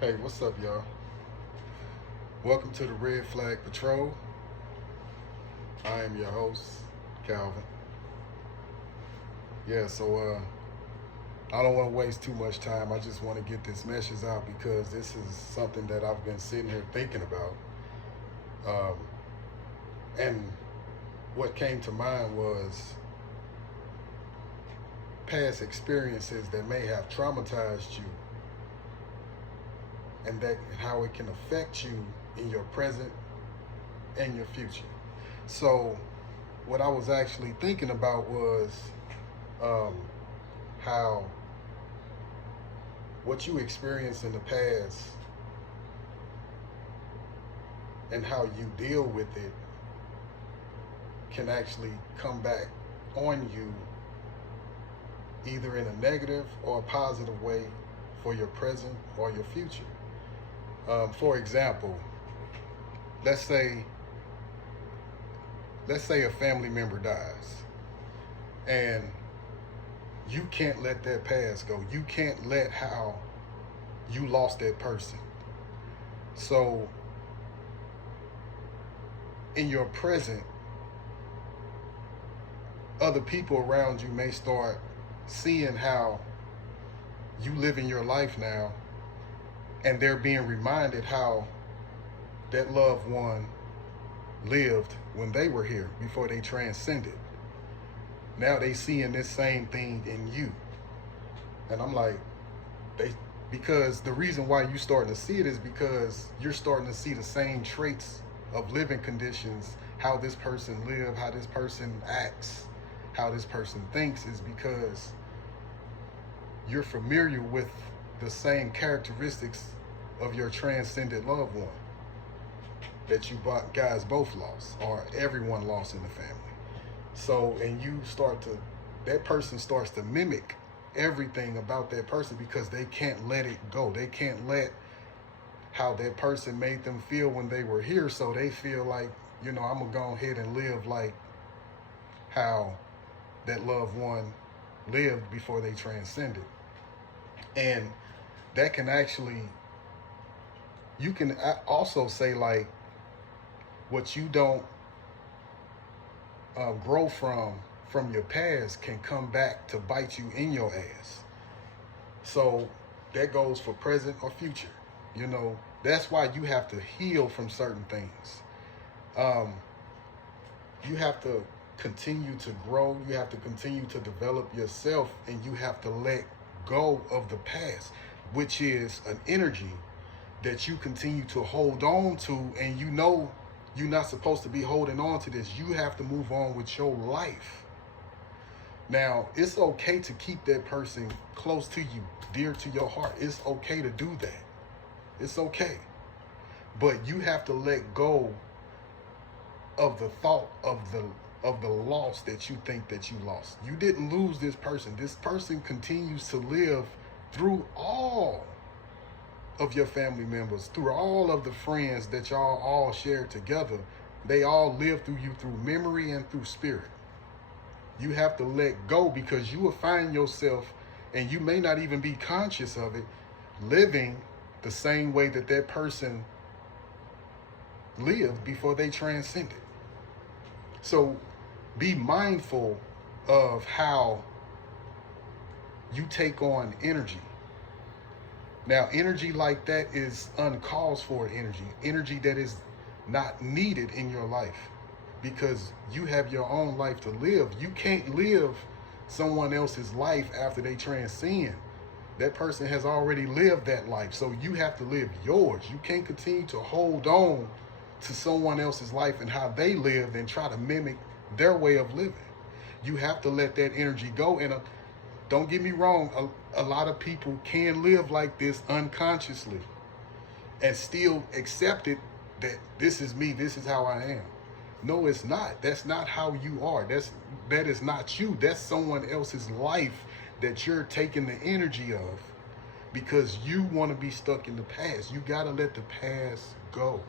Hey, what's up, y'all? Welcome to the Red Flag Patrol. I am your host, Calvin. I don't want to waste too much time. I just want to get this message out because this is something that I've been sitting here thinking about. Um, and what came to mind was past experiences that may have traumatized you and how it can affect you in your present and your future. So, what I was actually thinking about was um, how what you experienced in the past and how you deal with it can actually come back on you either in a negative or a positive way for your present or your future. For example, let's say let's say a family member dies and you can't let that past go. You can't let how you lost that person. So in your present, other people around you may start seeing how you live in your life now, and they're being reminded how that loved one lived when they were here before they transcended. Now they seeing this same thing in you. And I'm like, they because the reason why you starting to see it is because you're starting to see the same traits of living conditions, how this person live, how this person acts, how this person thinks, is because you're familiar with the same characteristics of your transcended loved one that you guys both lost, or everyone lost in the family. So, and you start to, that person starts to mimic everything about that person because they can't let it go. They can't let how that person made them feel when they were here. So they feel like, I'm going to go ahead and live like how that loved one lived before they transcended. And that can actually, you can also say like what you don't grow from your past can come back to bite you in your ass. So that goes for present or future. That's why you have to heal from certain things. Um, you have to continue to grow. You have to continue to develop yourself, and you have to let go of the past, which is an energy that you continue to hold on to, and you're not supposed to be holding on to this. You have to move on with your life. Now, it's okay to keep that person close to you, dear to your heart. It's okay to do that. It's okay. But you have to let go of the thought of the loss that you think that you lost. You didn't lose this person. This person continues to live through all of your family members, through all of the friends that y'all all share together. They all live through you through memory and through spirit. You have to let go because you will find yourself, and you may not even be conscious of it, living the same way that that person lived before they transcended. So be mindful of how you take on energy. Now, energy like that is uncalled for energy that is not needed in your life because you have your own life to live. You can't live someone else's life after they transcend. That person has already lived that life, so you have to live yours. You can't continue to hold on to someone else's life and how they lived and try to mimic their way of living. You have to let that energy go. And don't get me wrong, a lot of people can live like this unconsciously and still accept it that this is me, this is how I am. No, it's not. That's not how you are. That is not you. That's someone else's life that you're taking the energy of because you want to be stuck in the past. You got to let the past go.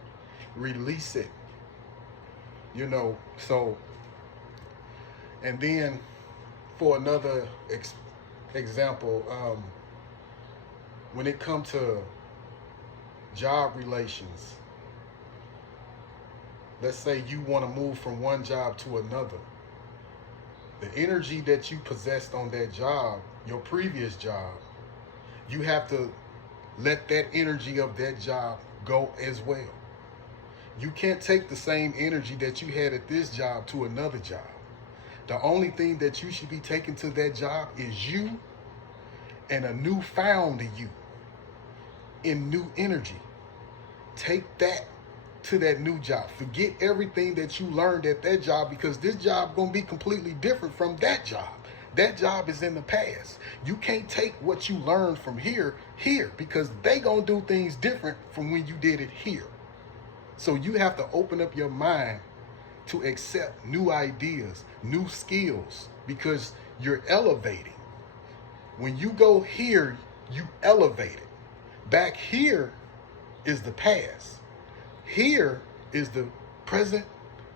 Release it. So, and then for another example, when it comes to job relations. Let's say you want to move from one job to another. The energy that you possessed on that job, your previous job, you have to let that energy of that job go as well. You can't take the same energy that you had at this job to another job. The only thing that you should be taking to that job is you and a newfound you in new energy. Take that to that new job. Forget everything that you learned at that job, because this job gonna be completely different from that job. That job is in the past. You can't take what you learned from here, because they gonna do things different from when you did it here. So you have to open up your mind to accept new ideas, new skills, because you're elevating. When you go here, you elevate it. Back here is the past. Here is the present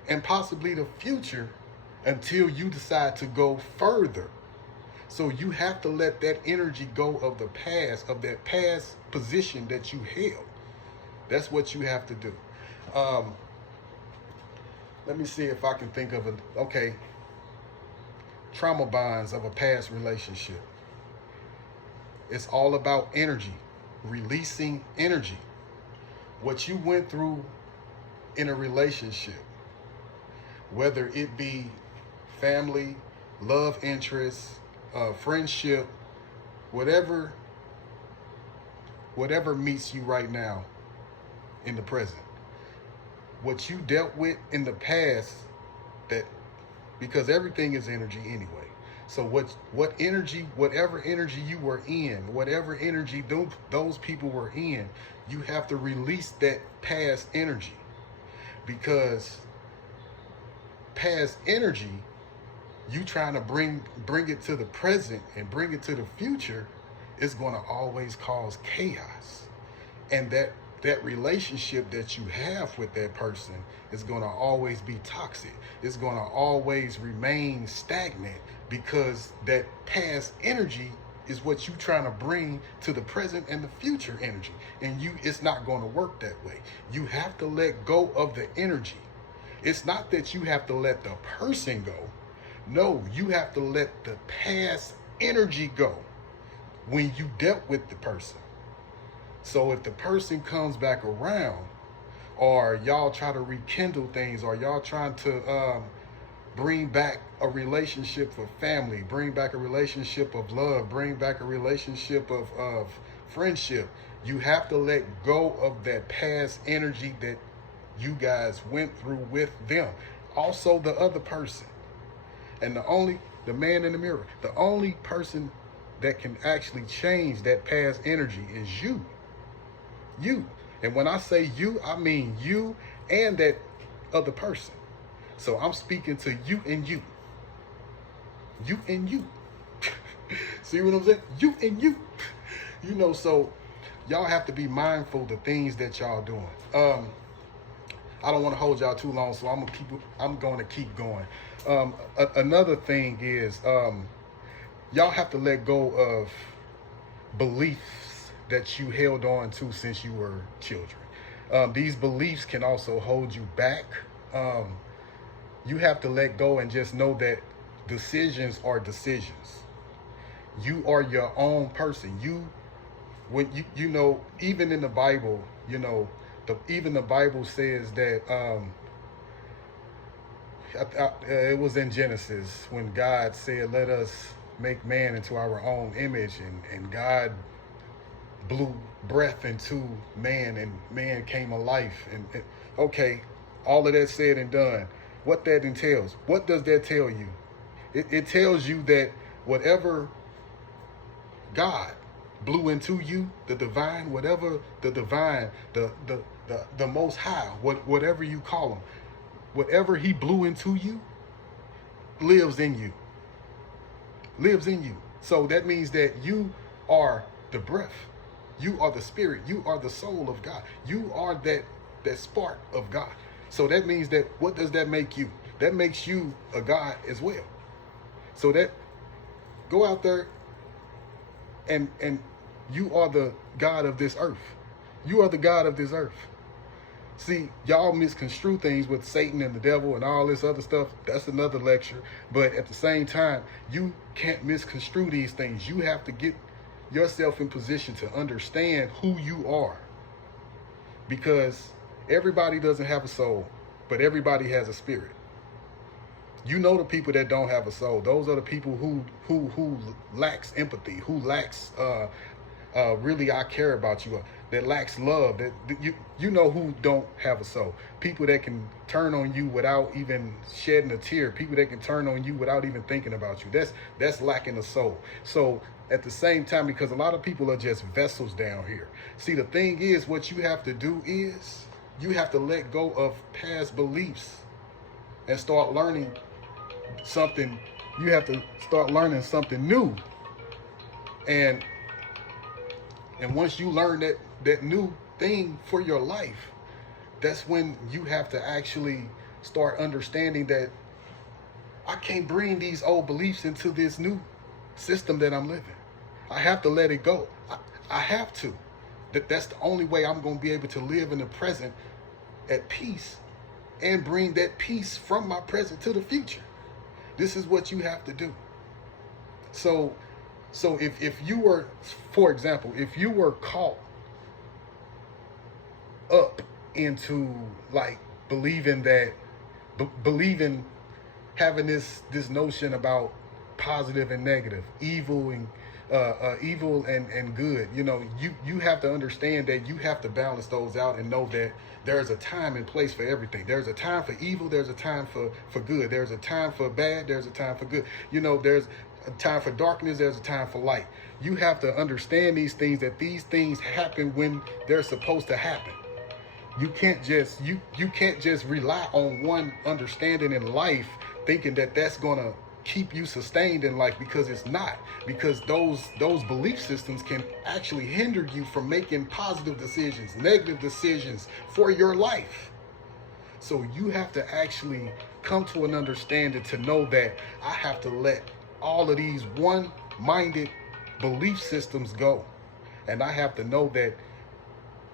and possibly the future until you decide to go further. So you have to let that energy go of the past, of that past position that you held. That's what you have to do. Let me see if I can think of trauma bonds of a past relationship. It's all about energy, releasing energy. What you went through in a relationship, whether it be family, love interest, friendship, whatever meets you right now in the present. What you dealt with in the past, because everything is energy anyway. So what energy, whatever energy you were in, whatever energy those people were in, you have to release that past energy, because past energy, you trying to bring it to the present and bring it to the future, is going to always cause chaos. And that relationship that you have with that person is going to always be toxic. It's going to always remain stagnant, because that past energy is what you trying to bring to the present and the future energy. And it's not going to work that way. You have to let go of the energy. It's not that you have to let the person go. No, you have to let the past energy go when you dealt with the person. So if the person comes back around, or y'all try to rekindle things, or y'all trying to bring back a relationship of family, bring back a relationship of love, bring back a relationship of friendship, you have to let go of that past energy that you guys went through with them. Also the other person. And the man in the mirror, the only person that can actually change that past energy is you. You. And when I say you, I mean you and that other person. So I'm speaking to you and you. You and you. See what I'm saying? You and you. You know, so y'all have to be mindful of the things that y'all doing. I don't want to hold y'all too long, so I'm going to keep going. Another thing is, y'all have to let go of beliefs that you held on to since you were children. These beliefs can also hold you back. You have to let go and just know that decisions are decisions. You are your own person. You know, even in the Bible, you know, even the Bible says that, it was in Genesis when God said, let us make man into our own image, and God blew breath into man, and man came alive. And okay, all of that said and done, what that entails, what does that tell you? It tells you that whatever God blew into you, the divine, whatever the divine, the most high, whatever you call him, whatever he blew into you lives in you. Lives in you. So that means that you are the breath. You are the spirit. You are the soul of God. You are that spark of God. So that means that, what does that make you? That makes you a God as well. So that, go out there and you are the God of this earth. You are the God of this earth. See, y'all misconstrue things with Satan and the devil and all this other stuff. That's another lecture. But at the same time, you can't misconstrue these things. You have to get yourself in position to understand who you are. Because everybody doesn't have a soul, but everybody has a spirit. You know the people that don't have a soul. Those are the people who lacks empathy, who lacks really I care about you, that lacks love, that you know who don't have a soul. People that can turn on you without even shedding a tear. People that can turn on you without even thinking about you. That's lacking a soul. So at the same time, because a lot of people are just vessels down here. See, the thing is, what you have to do is you have to let go of past beliefs and start learning something. You have to start learning something new. And once you learn that new thing for your life, that's when you have to actually start understanding that I can't bring these old beliefs into this new system that I'm living. I have to let it go. I have to. That's the only way I'm going to be able to live in the present at peace and bring that peace from my present to the future. This is what you have to do. So if you were, for example, if you were caught up into like believing having this notion about positive and negative, evil and good, you have to understand that you have to balance those out and know that there's a time and place for everything. There's a time for evil, there's a time for good, there's a time for bad, there's a time for good. There's a time for darkness, there's a time for light. You have to understand these things, that these things happen when they're supposed to happen. You can't just rely on one understanding in life thinking that that's gonna keep you sustained in life, because it's not. Because those belief systems can actually hinder you from making positive decisions, negative decisions for your life. So you have to actually come to an understanding to know that I have to let all of these one-minded belief systems go. And I have to know that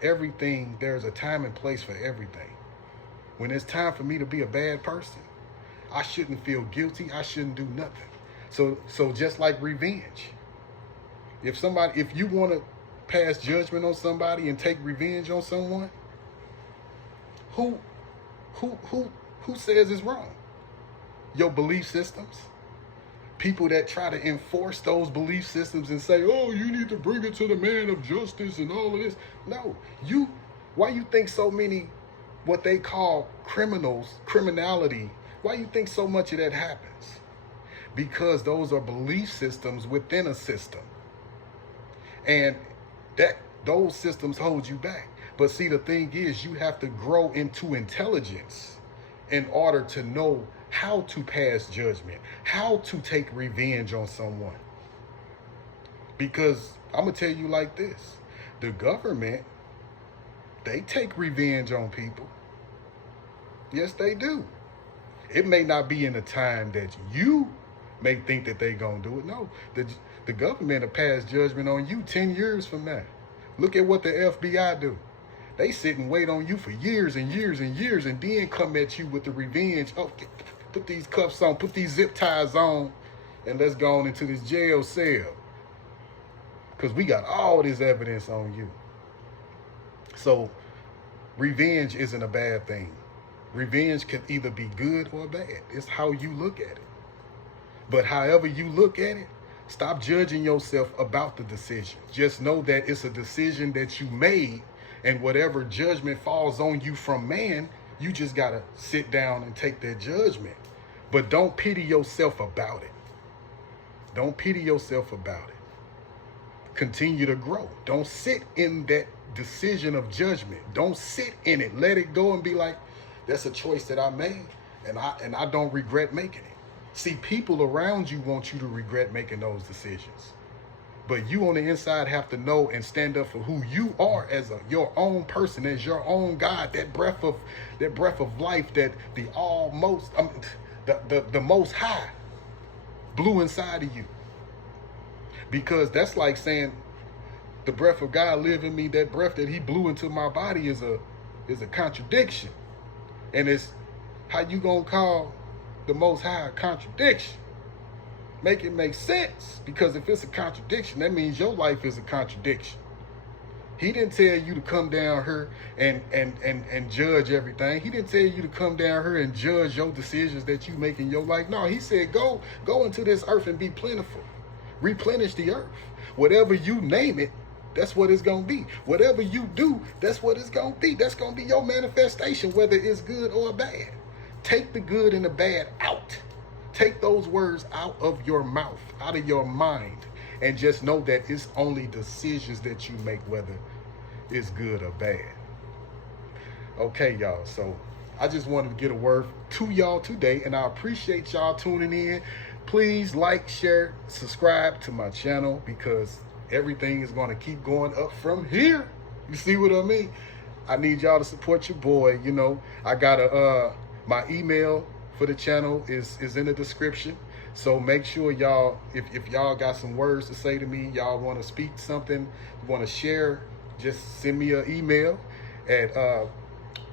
everything, there's a time and place for everything. When it's time for me to be a bad person, I shouldn't feel guilty. I shouldn't do nothing. So just like revenge. If you want to pass judgment on somebody and take revenge on someone, who says it's wrong? Your belief systems. People that try to enforce those belief systems and say, oh, you need to bring it to the man of justice and all of this. No, why you think so many, what they call criminality, why you think so much of that happens? Because those are belief systems within a system. And those systems hold you back. But see, the thing is, you have to grow into intelligence in order to know how to pass judgment, how to take revenge on someone. Because I'm going to tell you like this, the government, they take revenge on people. Yes, they do. It may not be in a time that you may think that they're going to do it. No, the government will pass judgment on you 10 years from now. Look at what the FBI do. They sit and wait on you for years and years and years, and then come at you with the revenge. Oh, put these cuffs on, put these zip ties on, and let's go on into this jail cell. Because we got all this evidence on you. So revenge isn't a bad thing. Revenge can either be good or bad. It's how you look at it. But however you look at it, stop judging yourself about the decision. Just know that it's a decision that you made, and whatever judgment falls on you from man, you just got to sit down and take that judgment. But don't pity yourself about it. Don't pity yourself about it. Continue to grow. Don't sit in that decision of judgment. Don't sit in it. Let it go and be like, that's a choice that I made, and I don't regret making it. See, people around you want you to regret making those decisions. But you on the inside have to know and stand up for who you are as your own person, as your own God, that breath of life that the most high blew inside of you. Because that's like saying, the breath of God live in me, that breath that he blew into my body is a contradiction. And it's how you gonna call the Most High a contradiction? Make it make sense. Because if it's a contradiction, that means your life is a contradiction. He didn't tell you to come down here and judge everything. He didn't tell you to come down here and judge your decisions that you make in your life. No, he said, go into this earth and be plentiful. Replenish the earth. Whatever you name it, that's what it's going to be. Whatever you do, that's what it's going to be. That's going to be your manifestation, whether it's good or bad. Take the good and the bad out. Take those words out of your mouth, out of your mind. And just know that it's only decisions that you make, whether it's good or bad. Okay, y'all. So I just wanted to get a word to y'all today, and I appreciate y'all tuning in. Please like, share, subscribe to my channel, because everything is going to keep going up from here. You see what I mean? I need y'all to support your boy. You know, I got my email for the channel is in the description. So make sure y'all, if y'all got some words to say to me, y'all want to speak something, want to share, just send me an email at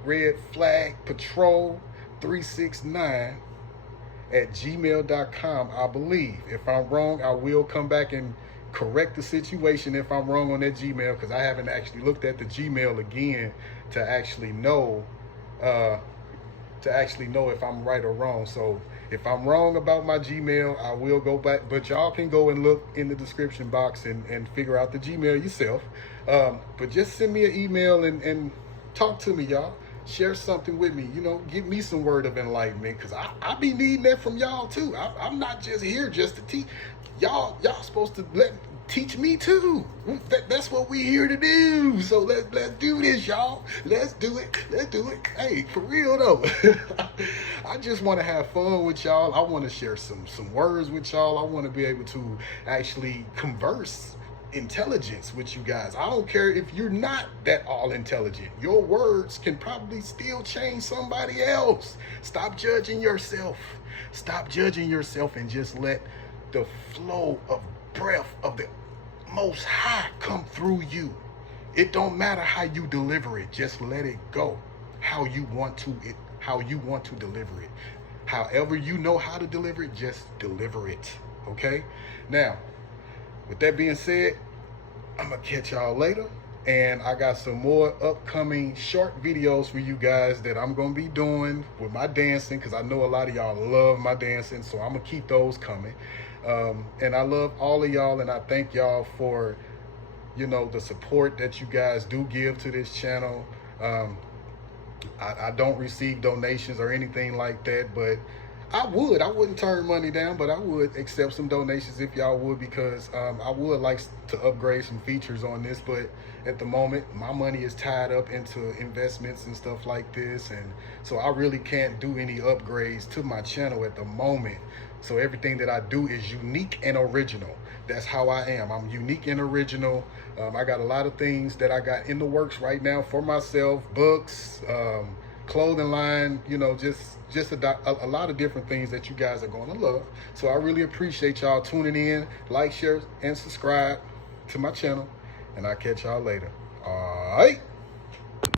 redflagpatrol369@gmail.com, I believe. If I'm wrong, I will come back and correct the situation if I'm wrong on that Gmail, because I haven't actually looked at the Gmail again to actually know if I'm right or wrong. So if I'm wrong about my Gmail, I will go back, but y'all can go and look in the description box and figure out the Gmail yourself. But just send me an email and talk to me, y'all. Share something with me, you know, give me some word of enlightenment, because I be needing that from y'all too. I'm not just here just to teach. Y'all supposed to teach me too. That's what we here to do. So let's do this, y'all. Let's do it. Hey, for real though. I just want to have fun with y'all. I want to share some words with y'all. I want to be able to actually converse intelligence with you guys. I don't care if you're not that all intelligent. Your words can probably still change somebody else. Stop judging yourself. Stop judging yourself and just let the flow of breath of the Most High come through you. It don't matter how you deliver it. Just let it go how you want to deliver it. However you know how to deliver it, just deliver it. Okay? Now, with that being said, I'm gonna catch y'all later, and I got some more upcoming short videos for you guys that I'm gonna be doing with my dancing, because I know a lot of y'all love my dancing, so I'm gonna keep those coming. And I love all of y'all, and I thank y'all for, you know, the support that you guys do give to this channel. I don't receive donations or anything like that, but I wouldn't turn money down, but I would accept some donations if y'all would, because I would like to upgrade some features on this, but at the moment my money is tied up into investments and stuff like this, and so I really can't do any upgrades to my channel at the moment. So everything that I do is unique and original. That's how I am. I'm unique and original. I got a lot of things that I got in the works right now for myself, books, clothing line, you know, just a lot of different things that you guys are going to love. So I really appreciate y'all tuning in. Like, share, and subscribe to my channel, and I'll catch y'all later. All right.